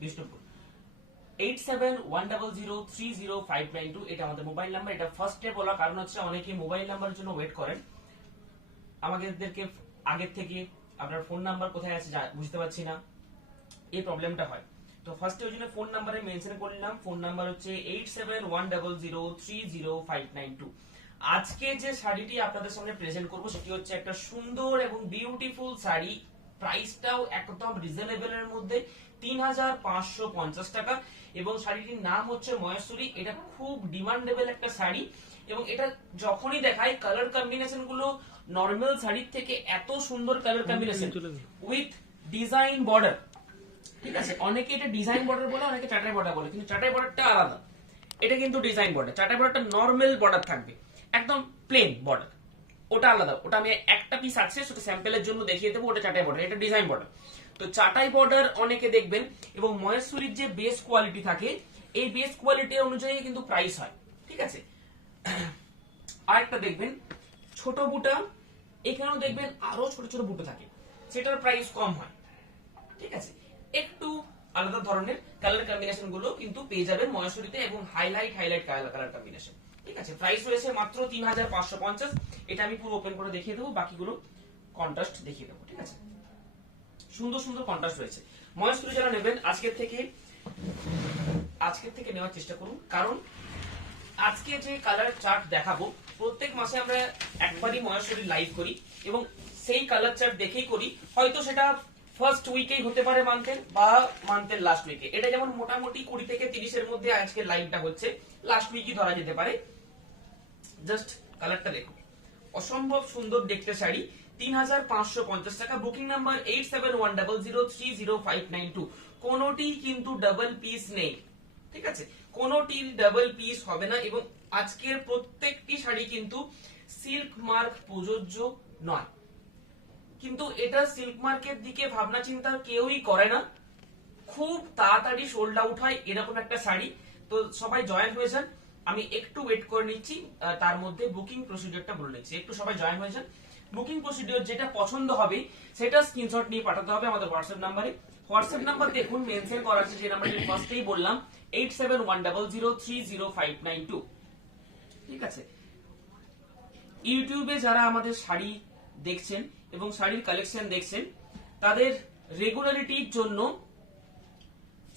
বিষ্ণুপুর। 8710030592 এটা আমাদের mobile number. এটা ফার্স্টে বলা কারণ হচ্ছে অনেকে মোবাইল নাম্বারের জন্য ওয়েট করেন, আমাদেরকে আগের থেকে আপনার ফোন নাম্বার কোথায় আছে বুঝতে পারছি না, এই প্রবলেমটা হয়। তো ফার্স্টে ওই জন্য ফোন নাম্বারে মেনশন করলাম, ফোন নাম্বার হচ্ছে 8710030592। আজকে যে শাড়িটি আপনাদের সামনে প্রেজেন্ট করব সেটি হচ্ছে একটা সুন্দর এবং বিউটিফুল শাড়ি, প্রাইসটাও একদম রিজনেবল এর মধ্যে 3550 টাকা, এবং শাড়িটির নাম হচ্ছে মহেশ্বরী। এটা খুব ডিমান্ডেবল একটা শাড়ি, এবং এটা যখনই দেখায় কালার কম্বিনেশন গুলো নর্মাল শাড়ির থেকে এত সুন্দর colour combination with design border. ঠিক আছে, অনেকে এটা ডিজাইন বর্ডার বলে, অনেকে চাটাই বর্ডার বলে, কিন্তু চাটাই বর্ডারটা আলাদা, এটা কিন্তু ডিজাইন বর্ডার। চাটাই বর্ডারটা নর্মাল বর্ডার থাকবে, একদম প্লেন বর্ডার, ওটা আলাদা। ওটা আমি একটা পিস আছে, সেটা স্যাম্পলের জন্য দেখিয়ে দেবো, ওটা চাটাই বর্ডার, এটা ডিজাইন বর্ডার। তো চাটাই বর্ডার অনেকে দেখবেন, এবং মহেশ্বরীর যে বেস কোয়ালিটি থাকে, এই বেস কোয়ালিটি অনুযায়ী কিন্তু প্রাইস হয়। ঠিক আছে, আরেকটা দেখবেন ছোট বুটা, এখানেও দেখবেন আরো ছোট ছোট বুটো থাকে, সেটার প্রাইস কম হয়। ঠিক আছে, একটু আলাদা ধরনের কালার কম্বিনেশন গুলো কিন্তু পেয়ে যাবেন মহেশ্বরীতে, এবং হাইলাইট কালার কম্বিনেশন। ঠিক আছে, প্রাইস রয়েছে মাত্র 3550। এটা আমি পুরো ওপেন করে দেখিয়ে দেবো, বাকিগুলো কন্ট্রাস্ট দেখিয়ে দেবো। ঠিক আছে, সুন্দর সুন্দর কন্ট্রাস্ট রয়েছে। মহেশ্বরী যারা নেবেন আজকের থেকে নেওয়ার চেষ্টা করুন, কারণ আজকে যে কালার চার্ট দেখাবো, প্রত্যেক মাসে আমরা একবারই মহেশ্বরী লাইভ করি, এবং সেই কালার চার্ট দেখেই করি। হয়তো সেটা ফার্স্ট উইকেই হতে পারে মান্থের, বা মান্থের লাস্ট উইকে। এটা যেমন মোটামুটি 20 থেকে 30 এর মধ্যে আজকে লাইভটা হচ্ছে, লাস্ট উইকই ধরা যেতে পারে। জাস্ট কালারটা দেখুন, অসম্ভব সুন্দর দেখতে শাড়ি, 3550 টাকা। Booking number 8710030592। কোনোটি কিন্তু ডাবল পিস নেই। ঠিক আছে, কোনোটি ডাবল পিস হবে না, এবং আজকের প্রত্যেকটি শাড়ি কিন্তু সিল্ক মার্ক প্রযোজ্য নয়। কিন্তু এটা সিল্ক মার্কের দিকে ভাবনা চিন্তা কেউই করে না, খুব তাড়াতাড়ি সোল্ড আউট হয় এরকম একটা শাড়ি। তো সবাই জয়েন হয়ে যান, আমি একটু ওয়েট করে নিচ্ছি, তার মধ্যে বুকিং প্রসিডিওরটা বলে নিচ্ছি। একটু সবাই জয়েন হয়ে যান। বুকিং প্রসিডিওর যেটা পছন্দ হবে সেটা স্ক্রিনশট নিয়ে পাঠাতে হবে আমাদের হোয়াটসঅ্যাপ নাম্বারে। হোয়াটসঅ্যাপ নাম্বার দেখুন মেনশন করা আছে, যে নাম্বারটি ফার্স্টেই বললাম, 8710030592। ঠিক আছে, ইউটিউবে যারা আমাদের শাড়ি দেখছেন এবং শাড়ির কালেকশন দেখছেন, তাদের রেগুলারিটির জন্য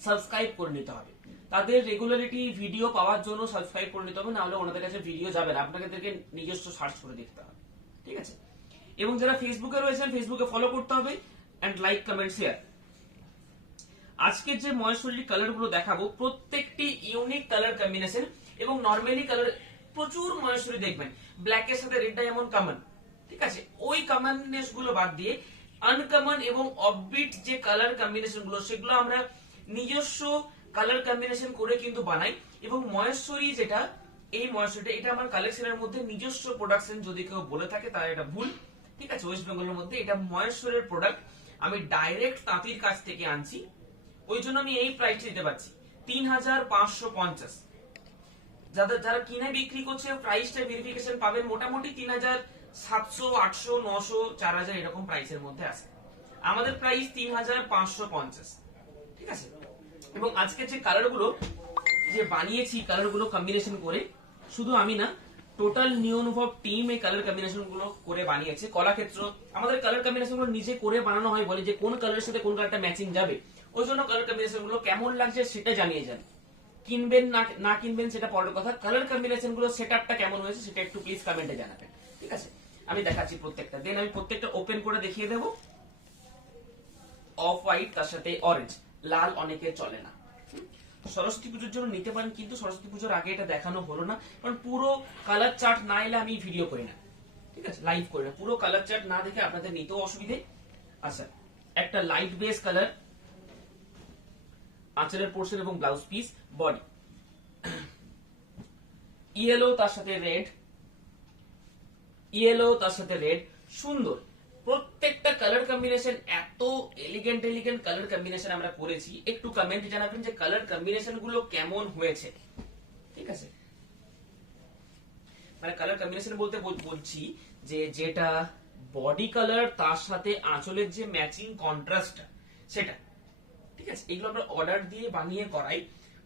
সাবস্ক্রাইব করে নিতে হবে। তাদের রেগুলারিটি ভিডিও পাওয়ার জন্য সাবস্ক্রাইব করে নিতে হবে, না হলে ওনাদের কাছে ভিডিও যাবে না, আপনাদেরকে নিজস্ব সার্চ করে দেখতে হবে। ঠিক আছে, এবং যারা ফেসবুকে রয়েছেন, ফেসবুকে ফলো করতে হবে, এন্ড লাইক কমেন্ট শেয়ার। আজকের যে মহেশ্বরীর কালার গুলো দেখাবো, প্রত্যেকটি ইউনিক কালার কম্বিনেশন, এবং নর্মালি কালার প্রচুর মহেশ্বরী দেখবেন, ব্ল্যাক এর সাথে রেডটা যেমন কমন। ঠিক আছে, ওই কমননেস গুলো বাদ দিয়ে আনকমন এবং অফবিট যে কালার কম্বিনেশন গুলো, সেগুলো আমরা নিজস্ব কালার কম্বিনেশন করে কিন্তু বানাই। এবং মহেশ্বরী যেটা, এই মহেশ্বরীটা, এটা আমার কালেকশনের মধ্যে নিজস্ব প্রোডাকশন, যদি কেউ বলে থাকে তার এটা ভুল। ঠিক আছে, ওয়েস্ট বেঙ্গলের মধ্যে এটা মহেশ্বরের প্রোডাক্ট, আমি ডাইরেক্ট তাঁতির কাছ থেকে আনছি, ওই জন্য আমি এই প্রাইসটা দিতে পারছি 3550। যারা কিনে বিক্রি করছে, প্রাইসটা ভেরিফিকেশন পাবেন মোটামুটি 3700, 800, 900, 4000 এরকম প্রাইসের মধ্যে আছে। আমাদের প্রাইস 3550। ঠিক আছে, এবং আজকে যে কালার গুলো যে বানিয়েছি, কালার গুলো কম্বিনেশন করে, শুধু আমি না, টোটাল নিউ অনুভব টিম এই কালার কম্বিনেশন গুলো করে বানিয়েছে। কলাক্ষেত্র আমাদের কালার কম্বিনেশন গুলো নিজে করে বানানো হয়, বলে যে কোন কালারের সাথে কোন কালারটা ম্যাচিং যাবে, ওই জন্য কালার কম্বিনেশন গুলো কেমন লাগছে সেটা জানিয়ে যান। কিনবেন না কিনবেন সেটা পরের কথা, কালার কম্বিনেশন গুলো সেটআপটা কেমন হয়েছে সেটা একটু প্লিজ কমেন্টে জানাবেন। ঠিক আছে, আমি দেখাচ্ছি প্রত্যেকটা, দেন আমি প্রত্যেকটা ওপেন করে দেখিয়ে দেবো। অফ হোয়াইট, তার সাথে অরেঞ্জ, লাল অনেকের চলে না। সরস্বতী পুজোর জন্য নিতে পারেন, কিন্তু সরস্বতী পুজোর আগে এটা দেখানো হলো না, কারণ পুরো কালার চার্ট না এলে আমি ভিডিও করি না। ঠিক আছে, লাইভ করি না, পুরো কালার চার্ট না দেখে আপনাদের নিতেও অসুবিধে। আচ্ছা, একটা লাইট বেস কালার, আঁচলের পোর্শন এবং ব্লাউজ পিস, বডি ইয়েলো, তার সাথে রেড, ইয়েলো তার সাথে রেড, সুন্দর প্রত্যেকটা কালার কম্বিনেশন, এত এলিগেন্ট কালার কম্বিনেশন আমরা করেছি। একটু কমেন্ট জানাবেন যে কালার কম্বিনেশন গুলো কেমন হয়েছে। ঠিক আছে, মানে কালার কম্বিনেশন বলতে বলছি যে যেটা বডি কালার তার সাথে আঁচলের যে ম্যাচিং কন্ট্রাস্ট, সেটা ঠিক আছে, এগুলো আমরা অর্ডার দিয়ে বানিয়ে করাই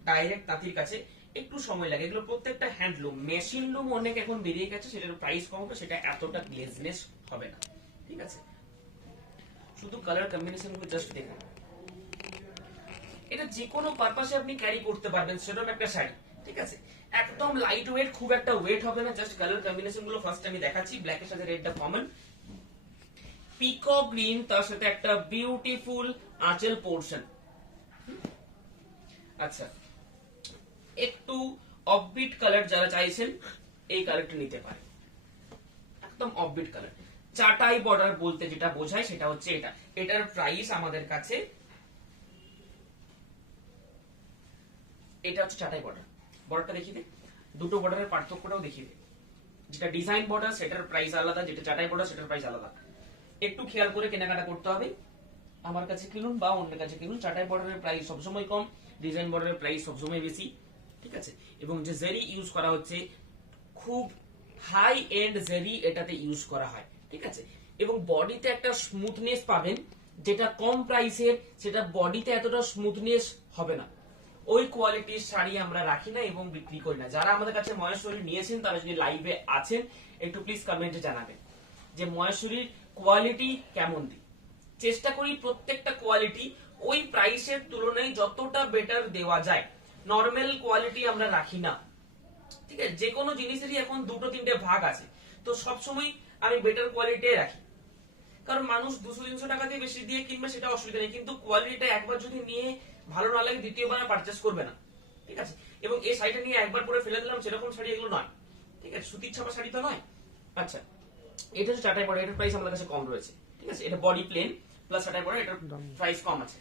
ডাইরেক্ট তাঁতির কাছে, একটু সময় লাগে। এগুলো প্রত্যেকটা হ্যান্ডলুম, মেশিন লুম অনেক এখন বেরিয়ে গেছে, সেটার প্রাইস কম হবে, সেটা এতটা গ্লেজনেস হবে না। ঠিক আছে, শুধু কালার কম্বিনেশন গুলো জাস্ট দেখুন। এটা যে কোনো পারপাসে আপনি ক্যারি করতে পারবেন, সেরকম একটা শাড়ি। ঠিক আছে, একদম লাইট ওয়েট, খুব একটা ওয়েট হবে না। জাস্ট কালার কম্বিনেশন গুলো ফার্স্ট আমি দেখাচ্ছি। ব্ল্যাক এর সাথে রেডটা কমন, পিকক গ্রিন, তার সাথে একটা বিউটিফুল আঁচল পোর্শন। আচ্ছা, একটু অফবিট কালার যারা চাইছেন এই কালারটা নিতে পারে, একদম অফবিট কালার। চাটাই বর্ডার বলতে যেটা বোঝায় সেটা হচ্ছে এটা। এটার প্রাইস আমাদের কাছে, এটা হচ্ছে চাটাই বর্ডার। বর্ডারটা দেখিয়ে দে, দুটো বর্ডারের পার্থক্যটাও দেখিয়ে দে। যেটা ডিজাইন বর্ডার সেটার প্রাইস আলাদা, যেটা চাটাই বর্ডার সেটার প্রাইস আলাদা। একটু খেয়াল করে কেনাকাটা করতে হবে। আমার কাছে কিনুন বা অন্যের কাছে কিনুন, চাটাই বর্ডারের প্রাইস সবসময় কম, ডিজাইন বর্ডারের প্রাইস সবসময় বেশি। ঠিক আছে, এবং যে জেরি ইউজ করা হচ্ছে খুব হাই এন্ড জেরি এটাতে ইউজ করা হয়। ঠিক আছে, এবং বডিতে একটা স্মুথনেস পাবেন, যেটা কম প্রাইসের সেটা বডিতে এতটা স্মুথনেস হবে না। ওই কোয়ালিটির শাড়ি আমরা রাখি না এবং বিক্রি করি না। যারা আমাদের কাছে মহেশ্বরী নিয়েছেন তারা যদি লাইভে আছেন একটু প্লিজ কমেন্টে জানাবেন যে মহেশ্বরীর কোয়ালিটি কেমন দিই। চেষ্টা করি প্রত্যেকটা কোয়ালিটি ওই প্রাইসের তুলনায় যতটা বেটার দেওয়া যায়। নর্মাল কোয়ালিটি আমরা রাখি না। ঠিক আছে, যে কোনো জিনিসেরই এখন দুটো তিনটে ভাগ আছে, তো সবসময় আমি বেটার কোয়ালিটি রাখি। কারণ মানুষ 200-300 টাকা দিয়ে বেশি দিয়ে কিনবে সেটা অসুবিধা নেই, কিন্তু কোয়ালিটিটা একবার যদি নিয়ে ভালো না লাগে দ্বিতীয়বার পারচেস করবে না। ঠিক আছে, এবং এই শাড়িটা নিয়ে একবার পরে ফেলে দিলাম সেরকম শাড়ি এগুলো নয়। ঠিক আছে, সুতির ছাপা শাড়ি তো নয়। আচ্ছা, এটা হচ্ছে চাটাই বর্ডার, এটার প্রাইস আমাদের কাছে কম রয়েছে। ঠিক আছে, এটা বডি প্লেন প্লাস চাটাই বর্ডার, এটার প্রাইস কম আছে।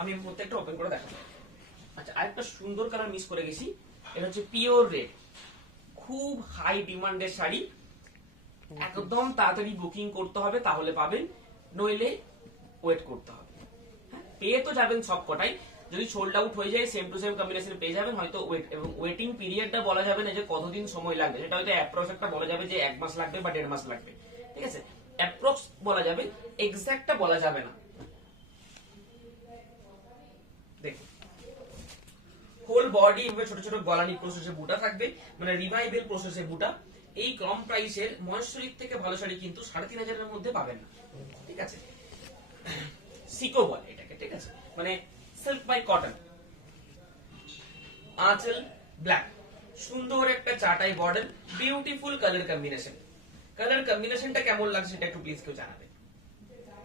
আমি প্রত্যেকটা ওপেন করে দেখাবো। আচ্ছা, আরেকটা সুন্দর কালার মিস করে গেছি, এটা হচ্ছে পিওর রেড, খুব হাই ডিমান্ডের শাড়ি। একদম তাড়াতাড়ি বুকিং করতে হবে, তাহলে পাবেন, নইলে ওয়েট করতে হবে। পেয়ে তো যাবেন সব কটাই, যদি সোল্ড আউট হয়ে যায় সেম টু সেম কম্বিনেশন পেয়ে যাবেন, হয়তো ওয়েট এবং ওয়েটিং পিরিয়ডটা বলা যাবে না যে কতদিন সময় লাগবে, সেটা হয়তো অ্যাপ্রক্স একটা বলা যাবে যে 1 মাস লাগবে বা 1.5 মাস লাগবে। ঠিক আছে, অ্যাপ্রক্স বলা যাবে, এক্সাক্টটা বলা যাবে না। দেখুন, হোল বডি এভাবে ছোট ছোট গলানি প্রসেসে বুটা থাকবে, মানে রিভাইভেল প্রসেসে বুটা। এই কম প্রাইসের মহেশ্বরীর থেকে ভালো শাড়ি কিন্তু 3,500 এর মধ্যে পাবেন না। ঠিক আছে, সিকো বলে এটাকে। ঠিক আছে, মানে সিল্ক বাই কটন। আঁচল ব্ল্যাক, সুন্দর একটা চাটাই border, beautiful colour combination. Colour কম্বিনেশনটা কেমন লাগছে সেটা একটু প্লিজ কেউ জানাবে।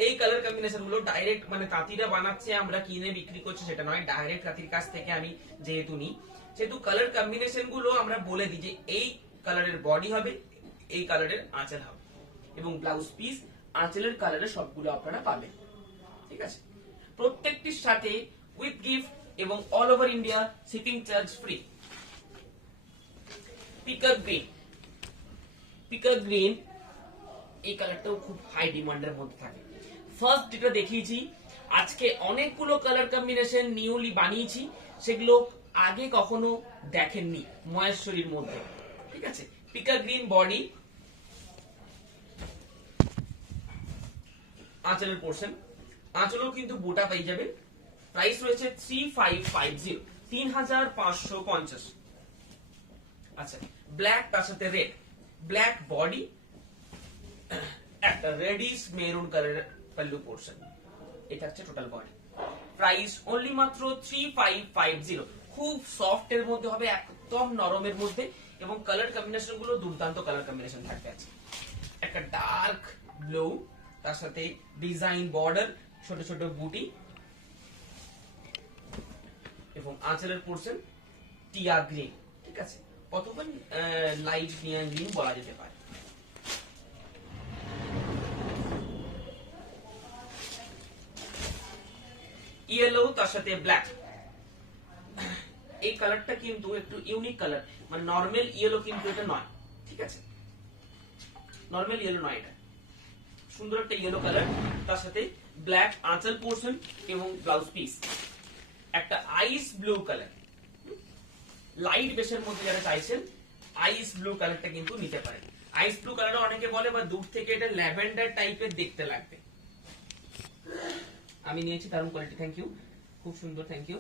এই কালার কম্বিনেশন গুলো ডাইরেক্ট মানে তাঁতিরা বানাচ্ছে, আমরা কিনে বিক্রি করছি সেটা নয়, ডাইরেক্ট তাঁতির কাছ থেকে আমি যেহেতু নিই, সেহেতু কালার কম্বিনেশন গুলো আমরা বলে দিই যে এই কালারের বডি হবে, এই কালারের আঁচল হবে, এবং ব্লাউজ পিস আঁচলের কালারের সবগুলো আপনারা পাবেন। ঠিক আছে, প্রত্যেকটির সাথে উইথ গিফট এবং all over India shipping charge free. Peacock green, peacock green এই কালারটাও খুব হাই ডিমান্ডের মধ্যে থাকে। ফার্স্ট যেটা দেখিয়েছি, আজকে অনেকগুলো কালার কম্বিনেশন নিউলি বানিয়েছি, সেগুলো আগে কখনো দেখেননি মহেশ্বরীর মধ্যে। ঠিক আছে, পিকক গ্রিন বডি, আঁচলের পোর্শন, আঁচলও কিন্তু বুটা পেয়ে যাবেন। প্রাইস রয়েছে 3550, 3550। আচ্ছা, ব্ল্যাক তার সাথে রেড, ব্ল্যাক বডি, একটা রেডিশ মেরুন কালারের পাল্লু পোর্শন। এটা হচ্ছে টোটাল বডি। প্রাইস অনলি মাত্র 3550। খুব সফট এর মধ্যে হবে, একদম নরমের মধ্যে, এবং কালার কম্বিনেশন গুলো দুর্দান্ত কালার কম্বিনেশন থাকবে। আছে একটা ডার্ক ব্লু, তার সাথে ডিজাইন বর্ডার, ছোট ছোট বুটি, এবং আঁচলের পোর্শন টিয়া গ্রিন। ঠিক আছে, অথবা লাইট নিয়ান গ্রিন বলা যেতে পারে। ইয়েলো তার সাথে ব্ল্যাক, এই কালারটা কিন্তু একটু ইউনিক কালার, মানে নরমাল ইয়েলো কিন্তু এটা নয়। ঠিক আছে, নরমাল ইয়েলো নয়, এটা সুন্দর একটা ইয়েলো কালার, তার সাথে ব্ল্যাক আঁচল পোর্শন এবং ব্লাউজ পিস। একটা আইস ব্লু কালার, লাইট বেসের মধ্যে যারা চাইছেন আইস ব্লু কালারটা কিন্তু নিতে পারেন। আইস ব্লু কালার অনেকে বলে বা দূর থেকে এটা ল্যাভেন্ডার টাইপের দেখতে লাগবে। আমি নিয়েছি, দারুণ কোয়ালিটি, থ্যাংক ইউ, খুব সুন্দর, থ্যাংক ইউ।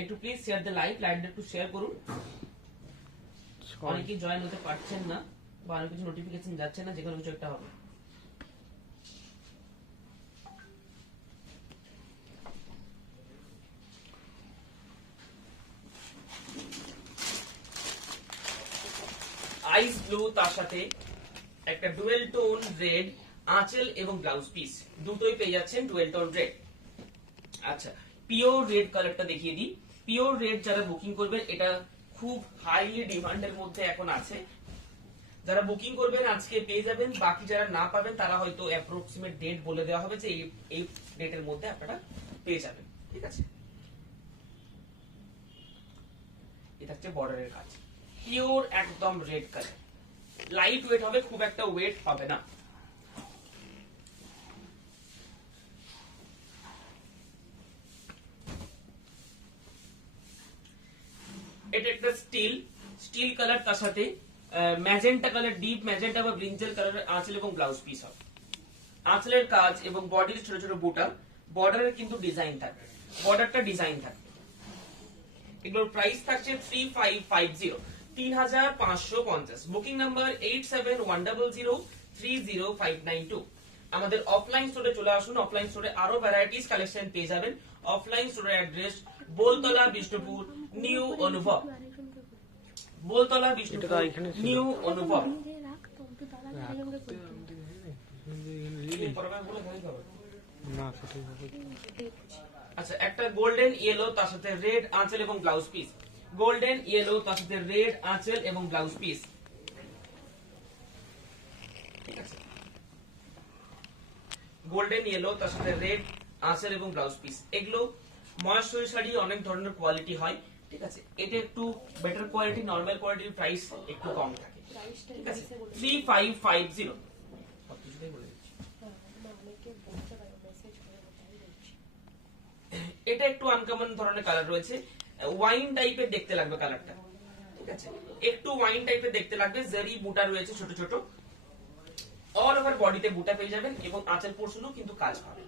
একটু প্লিজ শেয়ার দ্য লাইভটা একটু শেয়ার করুন। অনেকেই জয়েন হতে পারছেন না বা অনেক কিছু নোটিফিকেশন যাচ্ছে না, যেকোনো কিছু একটা হবে। আইস ব্লু, তার সাথে একটা ডুয়েল টোন রেড আঁচল এবং ব্লাউজ পিস দুটোই পেয়ে যাচ্ছেন ডুয়েল টোন রেড। আচ্ছা, পিওর রেড কালারটা দেখিয়ে দিই। পিওর রেড যারা বুকিং করবেন, এটা খুব হাইলি ডিমান্ডের মধ্যে এখন আছে। যারা বুকিং করবেন আজকে পেয়ে যাবেন, বাকি যারা না পাবেন তারা হয়তো অ্যাপ্রক্সিমেট ডেট বলে দেওয়া হবে যে এই ডেটের মধ্যে আপনারা পেয়ে যাবেন, ঠিক আছে। এটা হচ্ছে বর্ডারের কাজ, পিওর একদম রেড কালার, লাইট ওয়েট হবে, খুব একটা ওয়েট হবে না। এটা একটা স্টিল কালার, তার সাথে ম্যাজেন্টা কালার, ডিপ ম্যাজেন্টা বা ব্রিঞ্জাল কালারের আঁচল এবং ব্লাউজ পিস হবে। আঁচলের কাজ এবং বডির ছোট ছোট বুটা, বর্ডারের কিন্তু ডিজাইন থাকবে, বর্ডারটা ডিজাইন থাকবে। এগুলোর প্রাইস থাকছে 3550, 3550। Booking number 8710030592। আমাদের অফলাইন স্টোরে চলে আসুন, অফলাইন স্টোরে আরো ভ্যারাইটিস কালেকশন পেয়ে যাবেন। অফলাইন স্টোরের অ্যাড্রেস বোলতলা বিষ্ণুপুর নিউ অনুভব, বোলতলা বিষ্ণুপুর নিউ অনুভব। আচ্ছা, একটা গোল্ডেন ইয়েলো, তার সাথে রেড আঁচল এবং ব্লাউজ পিস, গোল্ডেন ইয়েলো তার সাথে রেড আঁচল এবং ব্লাউজ পিস, ঠিক আছে। গোল্ডেন ইয়েলো তার সাথে রেড আঁচল এবং ব্লাউজ পিস। এগুলো মহেশ্বরী শাড়ি অনেক ধরনের কোয়ালিটি হয়, ঠিক আছে। এটা একটু বেটার কোয়ালিটি, নরমাল কোয়ালিটির প্রাইস একটু কম থাকে, ঠিক আছে। 3550। এটা একটু আনকমন ধরনের কালার রয়েছে, ওয়াইন টাইপের দেখতে লাগবে কালারটা, ঠিক আছে। একটু ওয়াইন টাইপের দেখতে লাগবে, জারি বুটা রয়েছে ছোট ছোট, অল ওভার বডিতে বুটা পেয়ে যাবেন এবং আঁচল পোরশনও কিন্তু কাজ হবে।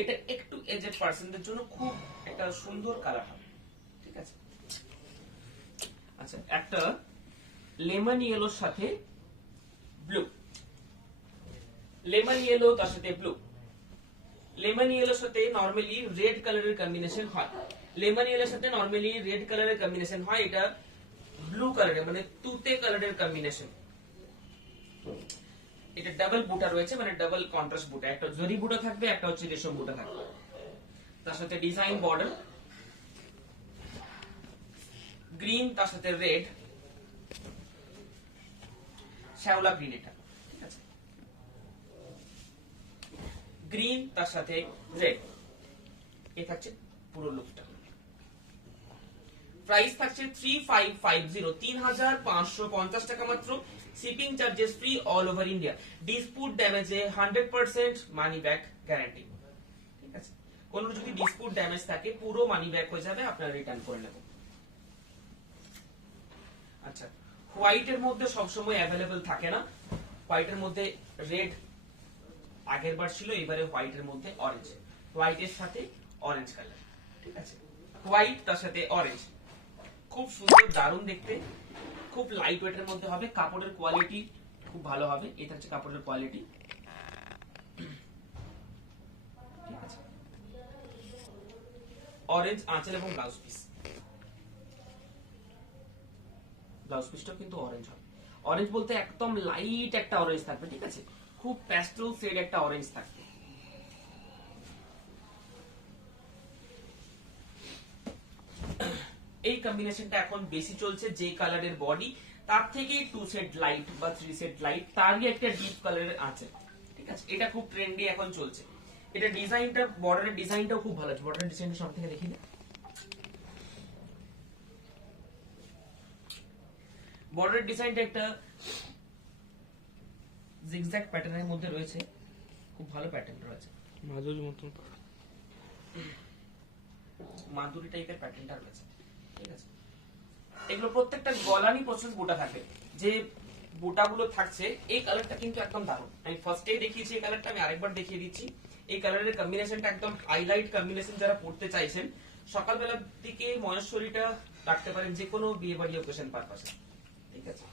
এটা একটু এজেড পার্সনদের জন্য খুব একটা সুন্দর কালার হবে, ঠিক আছে। আচ্ছা, একটা লেমন ইয়েলোর সাথে ব্লু, লেমন ইয়েলো তার সাথে ব্লু। লেমন ইয়েলোর সাথে নরমালি রেড কালারের কম্বিনেশন হয়, লেমন ইয়েলোর সাথে নরমালি রেড কালারের কম্বিনেশন হয়, এটা ব্লু কালারের মানে তুতে কালারের কম্বিনেশন। এটা ডাবল বুটা রয়েছে, মানে ডাবল কন্ট্রাস্ট বুটা, একটা জরি বুটা থাকবে, একটা হচ্ছে রেশম বুটা থাকবে, তার সাথে ডিজাইন বর্ডার, গ্রিন তার সাথে রেড, শ্যাওলা গ্রিন, এটা ঠিক আছে, গ্রিন তার সাথে রেড, এটা হচ্ছে পুরো লুকটা। প্রাইস থাকছে 3550, 3550 টাকা মাত্র। Shipping charges free all over India. Dispute ড্যামেজে 100% মানি ব্যাক গ্যারান্টি, ঠিক আছে। কোন যদি ডিসপুট ড্যামেজ থাকে পুরো মানি ব্যাক হয়ে যাবে, আপনারা রিটার্ন করে নেবেন। আচ্ছা, হোয়াইটের মধ্যে সবসময় অ্যাভেলেবল থাকে না, হোয়াইটের মধ্যে রেড আগের বার ছিল, এবারে হোয়াইটের মধ্যে অরেঞ্জ, হোয়াইটের সাথে অরেঞ্জ কালার, ঠিক আছে। হোয়াইট তার সাথে অরেঞ্জ, খুব সুন্দর, দারুণ দেখতে, খুব লাইট ওয়েটের মধ্যে হবে, কাপড়ের কোয়ালিটি খুব ভালো হবে। এটা হচ্ছে কাপড়ের কোয়ালিটি, ঠিক আছে। অরেঞ্জ আঁচল এবং ব্লাউজ পিস, ব্লাউজ পিসটাও কিন্তু অরেঞ্জ হবে। অরেঞ্জ বলতে একদম লাইট একটা অরেঞ্জ থাকবে, ঠিক আছে, খুব প্যাস্টেল শেড একটা অরেঞ্জ থাকবে। এই কম্বিনেশনটা এখন বেশি চলছে, যে কালারের বডি তার থেকে 2 সেট লাইট বা 3 সেট লাইট, তারই একটা ডিপ কালারের আছে, ঠিক আছে। এটা খুব ট্রেন্ডি এখন চলছে। এটা ডিজাইনটা, বর্ডারের ডিজাইনটাও খুব ভালো আছে, বর্ডারের ডিজাইনটা সব থেকে দেখি না, বর্ডারের ডিজাইনটা একটা জিগজ্যাগ প্যাটার্নের মধ্যে রয়েছে, খুব ভালো প্যাটার্ন রয়েছে, মাধুরী মতন, মাধুরী টাইপের প্যাটার্নটা রয়েছে, ঠিক আছে। এগুলো প্রত্যেকটা গলানি প্রসেস বুটা থাকে, যে বুটাগুলো থাকছে। এই কালারটা কিন্তু একদম দারুণ, আমি ফার্স্টেই দেখিয়েছি এই কালারটা, আমি আরেকবার দেখিয়ে দিচ্ছি। এই কালারের কম্বিনেশনটা একদম হাইলাইট কম্বিনেশন, যারা পড়তে চাইছেন সকালবেলার দিকে মহেশ্বরীটা রাখতে পারেন যে কোনো বিয়ে বাড়ি অকেশন পারপাসে, ঠিক আছে,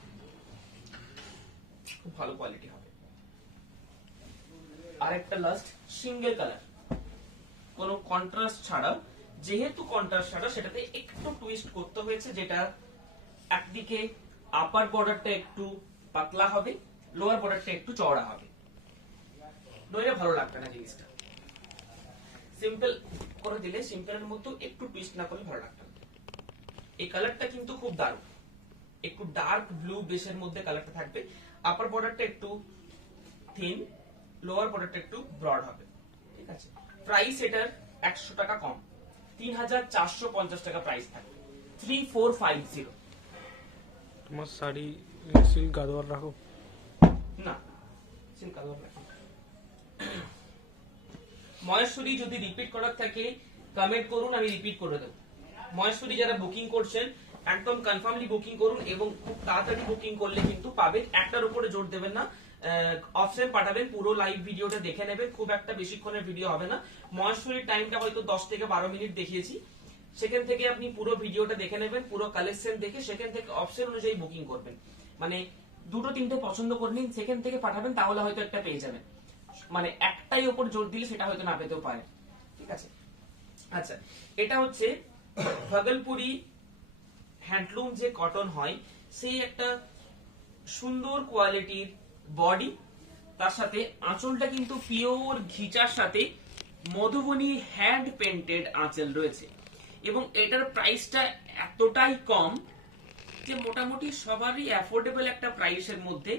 খুব ভালো কোয়ালিটি হবে। আরেকটা লাস্ট সিঙ্গেল কালার, কোনো কন্ট্রাস্ট ছাড়া, যেহেতু কন্ট্রাস্ট ছাড়া সেটাতে একটু টুইস্ট করতে হয়েছে, যেটা একদিকে আপার বর্ডারটা একটু পাতলা হবে, লোয়ার বর্ডারটা একটু চওড়া হবে, নইলে ভালো লাগবে না জিনিসটা। সিম্পল করে দিলে, সিম্পলের মতো একটু টুইস্ট না করলে ভালো লাগবে না। এই কালারটা কিন্তু খুব দারুণ, একটু ডার্ক ব্লু বেসের মধ্যে কালারটা থাকবে। আপার বর্ডারটা একটু থিন, লোয়ার বর্ডারটা একটু ব্রড হবে, ঠিক আছে। প্রাইস এটার 100 টাকা কম, 3450 টাকা প্রাইস থাকবে, 3450। তোমার শাড়ি সিল্ক গাদোয়ার রাখো না, সিল্ক গাদোয়ার রাখো। মহেশ্বরী যদি রিপিট করার থাকে কমেন্ট করুন, আমি রিপিট করে দেব। মহেশ্বরী যারা বুকিং করছেন একদম কনফার্মলি বুকিং করুন, এবং খুব তাড়াতাড়ি বুকিং করলে কিন্তু পাবেন। একটার উপরে জোর দেবেন না, অপশন পাঠাবেন, পুরো লাইভ ভিডিওটা দেখে নেবেন, খুব একটা বেশিক্ষণের ভিডিও হবে না। মহেশ্বরীর টাইমটা হয়তো 10 থেকে 12 মিনিট দেখিয়েছি, সেখান থেকে আপনি পুরো ভিডিওটা দেখে নেবেন, পুরো কালেকশন দেখে সেখান থেকে অপশন অনুযায়ী বুকিং করবেন। মানে দুটো তিনটে পছন্দ করে নিন, সেখান থেকে পাঠাবেন, তাহলে হয়তো একটা পেয়ে যাবেন। মানে একটাই উপর জোর দিলে সেটা হয়তো না পেতেও পারে, ঠিক আছে। আচ্ছা, এটা হচ্ছে ভাগলপুরি হ্যান্ডলুম যে কটন হয়, সেই একটা সুন্দর কোয়ালিটির বডি, তার সাথে আঁচলটা কিন্তু পিওর ঘিচার সাথে মধুবনী হ্যান্ড পেন্টেড আঁচল রয়েছে, এবং এটার প্রাইসটা এতটাই কম যে মোটামুটি সবারই অ্যাফোর্ডেবল একটা প্রাইসের মধ্যে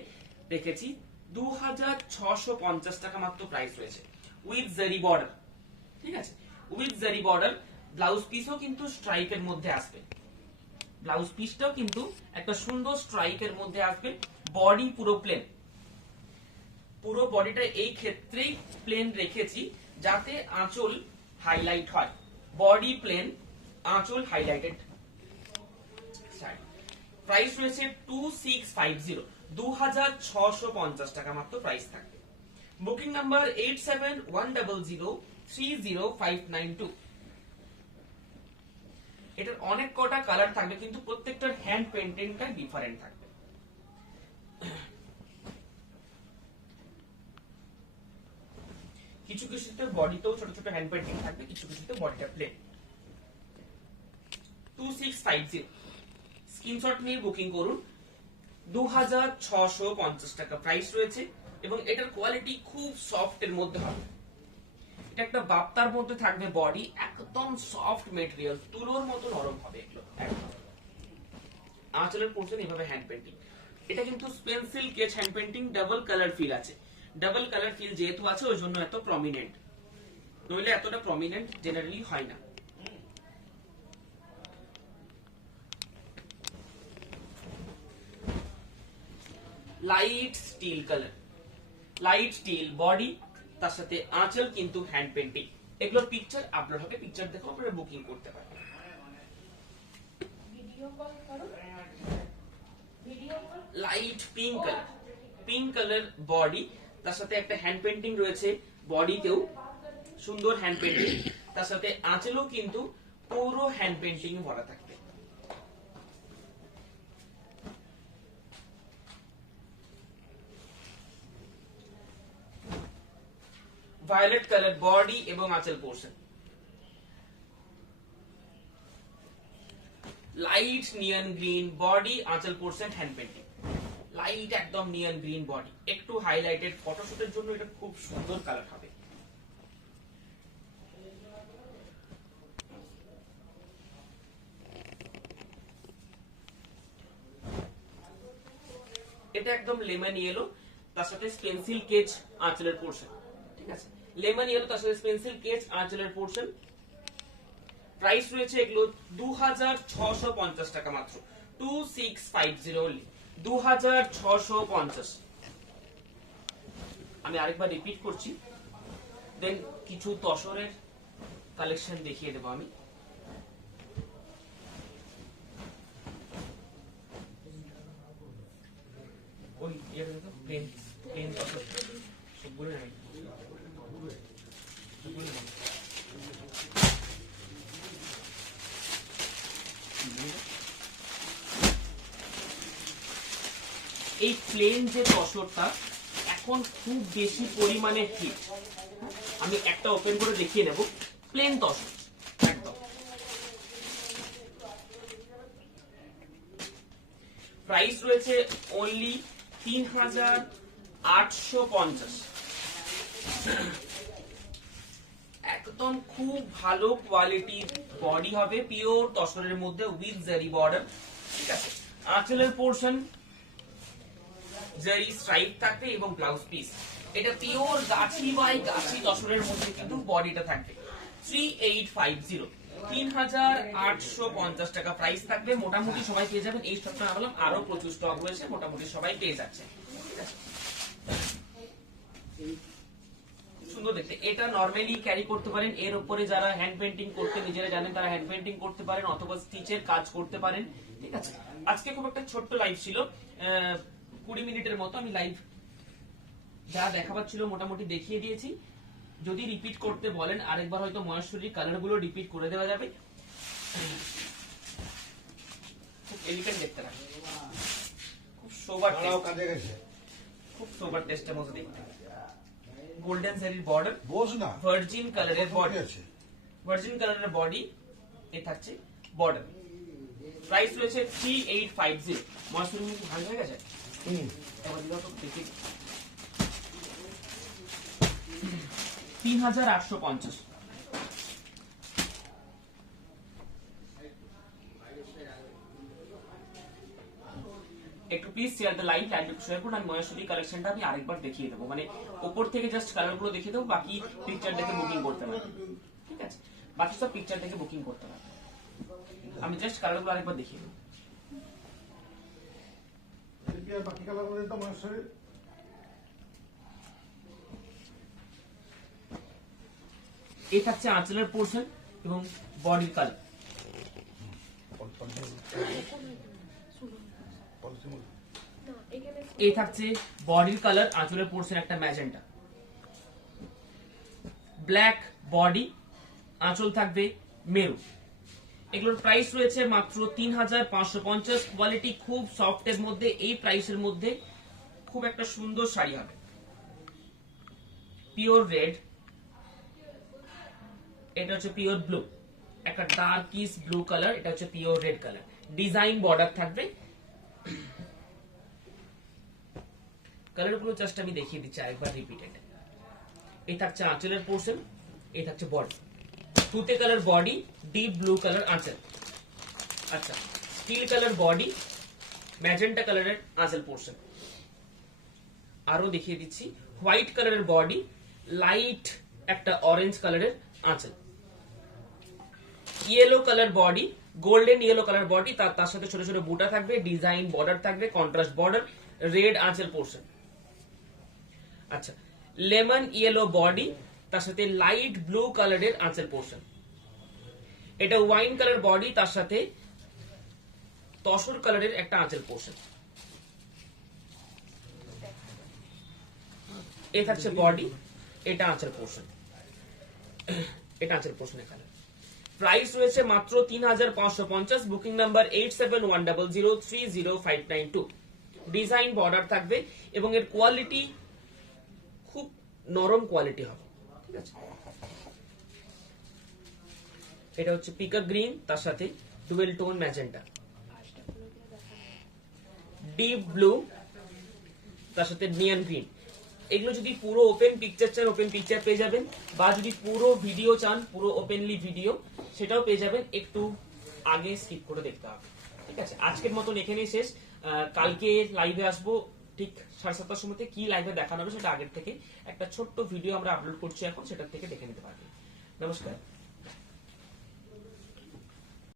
রেখেছি। 2650 টাকা মাত্র প্রাইস রয়েছে, উইথ জারি বর্ডার, ঠিক আছে, উইথ জারি বর্ডার। ব্লাউজ পিসও কিন্তু স্ট্রাইপের মধ্যে আসবে, ব্লাউজ পিসটাও কিন্তু একটা সুন্দর স্ট্রাইপের মধ্যে আসবে। বডি পুরো প্লেন, পুরো বডিটা এই ক্ষেত্রেই প্লেন রেখেছি যাতে আঁচল হাইলাইট হয়। বডি প্লেন, আঁচল হাইলাইটেড। প্রাইস রয়েছে 2650, 2650 টাকা মাত্র প্রাইস থাকবে। Booking number 8710030592। এটার অনেক কটা কালার থাকবে, কিন্তু প্রত্যেকটার হ্যান্ড পেন্টিংটা ডিফারেন্ট থাকবে। কিছু কিছুতে বডিতেও ছোট ছোট হ্যান্ড পেন্টিং থাকবে, কিছু কিছুতে বডিটা প্লেন। 2650 স্ক্রিনশট নিয়ে বুকিং করুন। 2650 টাকা প্রাইস রয়েছে, এবং এটার কোয়ালিটি খুব সফট এর মধ্যে হবে। এটা একটা বাপ্তার মধ্যে থাকবে, বডি একদম সফট মেটেরিয়াল, তুলোর মতো নরম হবে এগুলো একদম। আঁচলের পোর্শন এভাবে হ্যান্ড পেন্টিং, এটা কিন্তু pencil sketch hand painting, double colour fill আছে। ডাবল কালার ফিল যেহেতু আছে ওই জন্য এত প্রমিনেন্ট, নইলে এতটা প্রমিনেন্ট জেনারেলি হয় না। Light steel colour, light steel body, তার সাথে আঁচল কিন্তু হ্যান্ড পেন্টিং। এগুলোর পিকচার আপলোড হবে, পিকচার দেখো আপনারা বুকিং করতে পারবেন। Light pink colour, pink colour body, তার সাথে একটা হ্যান্ড পেন্টিং রয়েছে, বডিতেও সুন্দর হ্যান্ড পেন্টিং, তার সাথে আঁচলও কিন্তু পুরো হ্যান্ড পেন্টিং ভরা থাকবে। ভায়োলেট কালার বডি এবং আঁচল পোর্শন। লাইট নিয়ন গ্রিন বডি, আঁচল পোর্শন হ্যান্ড পেন্টিং। লাইট একদম নিয়ন গ্রিন বডি, একটু হাইলাইটেড, ফটোশুটের জন্য এটা খুব সুন্দর কালার হবে। এটা একদম লেমন ইয়েলো, তার সাথে পেন্সিল কেচ আঁচলের পোর্শন, ঠিক আছে, লেমন ইয়েলো তার সাথে পেন্সিল কেচ আঁচলের পোর্শন। প্রাইস রয়েছে এগুলো 2650 টাকা মাত্র, 2650 only, 2650। আমি আরেকবার রিপিট করছি, দেন কিছু তসরের কালেকশন দেখিয়ে দেবো আমি। প্লেন প্লেন সবগুলো নাই এই প্লেন যে তসরটা এখন খুব বেশি পরিমাণে হিট। আমি একটা ওপেন করে দেখিয়ে নেব প্লেন তসর একদম। প্রাইস রয়েছে অনলি ৩,৮৫০। একদম খুব ভালো কোয়ালিটির বডি হবে, পিওর তসরের মধ্যে উইথ জারি বর্ডার। ঠিক আছে, আঁচলের পোর্শন জারি স্ট্রাইপ থাকবে এবং ব্লাউজ পিস। এটা পিওর গাছি বাই গাছি তসরের মধ্যে কিন্তু বডিটা থাকবে। 3850 ৩,৮৫০ টাকা প্রাইস থাকবে। মোটামুটি সবাই পেয়ে যাবেন। এই স্টকটা বললাম আরো প্রচুর স্টক রয়েছে, মোটামুটি সবাই পেয়ে যাচ্ছে। সুন্দর দেখতে, এটা নরমালি ক্যারি করতে পারেন। এর উপরে যারা হ্যান্ড পেন্টিং করতে নিজেরা জানেন তারা হ্যান্ড পেন্টিং করতে পারেন অথবা স্টিচের কাজ করতে পারেন। ঠিক আছে, আজকে খুব একটা ছোট্ট লাইভ ছিল, 20 মিনিটের মতো। আমি লাইভ যা দেখাবার ছিল মোটামুটি দেখিয়ে দিয়েছি। যদি রিপিট করতে বলেন আরেকবার হয়তো মহেশ্বরী কালার গুলো রিপিট করে দেওয়া যাবে। খুব এলিগেন্ট দেখতে লাগে, খুব সোবার টেস্ট, খুব সোবার টেস্টের মতো দেখতে। গোল্ডেন জারির বর্ডার, ভার্জিন কালারের বডি, ভার্জিন কালারের বডি এ থাকছে বর্ডার। প্রাইস রয়েছে 3850। মহেশ্বরী ভালো হয়ে গেছে। এবার দিলাম তো দেখি ৩,৮৫০। একটু please share the live, live একটু শেয়ার করুন। আমি মহেশ্বরী কালেকশনটা আমি আরেকবার দেখিয়ে দেবো, মানে উপর থেকে জাস্ট কালার গুলো দেখিয়ে দেবো, বাকি পিকচার দেখে বুকিং করতে পারবেন। ঠিক আছে, বাকি সব পিকচার দেখে বুকিং করতে পারবেন। আমি জাস্ট কালার গুলো আরেকবার দেখিয়ে দেবো। বাকি কালার গুলো তো মহেশ্বরী এই থাকছে আঁচলের পোর্শন এবং বডির কালার। এই থাকছে বডির কালার, আঁচলের পোর্শন একটা ম্যাজেন্টা, ব্ল্যাক বডি, আঁচল থাকবে মেরুন। এগুলোর প্রাইস রয়েছে মাত্র ৩,৫৫০। কোয়ালিটি খুব সফট এর মধ্যে, এই প্রাইসের মধ্যে খুব একটা সুন্দর শাড়ি হবে। পিওর রেড, এটা হচ্ছে পিওর ব্লু, একটা ডার্কিস ব্লু কালার, এটা হচ্ছে pure red colour. Design border থাকবে। কালার গুলো জাস্ট আমি দেখিয়ে দিচ্ছি আরেকবার রিপিটেড। এই থাকছে আঁচলের পোর্শন, এই থাকছে বডি, তুতে colour body, deep blue colour আঁচল। আচ্ছা, স্টিল কালার বডি, ম্যাজেন্টা কালারের আঁচল পোর্শন। আরো দেখিয়ে দিচ্ছি, হোয়াইট কালারের বডি, লাইট একটা অরেঞ্জ কালারের আঁচল, yellow colour body, golden yellow colour body, তার সাথে ছোট ছোট বুটা থাকবে, ডিজাইন বর্ডার থাকবে, কন্ট্রাস্ট বর্ডার, রেড আঁচল পোর্শন। আচ্ছা, লেমন ইয়েলো বডি, তার সাথে লাইট ব্লু কালারের আঁচল পোর্শন। এটা ওয়াইন কালার বডি, তার সাথে তসর কালারের একটা আঁচল পোর্শন। এ থাকছে বডি, এটা আঁচল পোর্শন, এটা আঁচল পোর্শনের কালার। প্রাইস রয়েছে মাত্র ৩,৫৫০। Booking number 8710030592। ডিজাইন বর্ডার থাকবে এবং এর কোয়ালিটি খুব নরম কোয়ালিটি হবে। ঠিক আছে, এটা হচ্ছে পিকক গ্রিন, তার সাথে dual tone magenta, deep blue, তার সাথে নিয়ন গ্রিন। এগুলো যদি পুরো ওপেন পিকচার চান ওপেন পিকচার পেয়ে যাবেন, বা যদি পুরো ভিডিও চান পুরো ওপেনলি ভিডিও সেটাও পেয়ে যাবেন। একটু আগে স্কিপ করে দেখতে হবে। ঠিক আছে, আজকের মতন এখানেই শেষ। কালকে লাইভে আসবো ঠিক 7:30টার সময়। কি লাইভে দেখানো হবে সেটা আগের থেকে একটা ছোট্ট ভিডিও আমরা আপলোড করছি এখন, সেটার থেকে দেখে নিতে পারবেন। নমস্কার।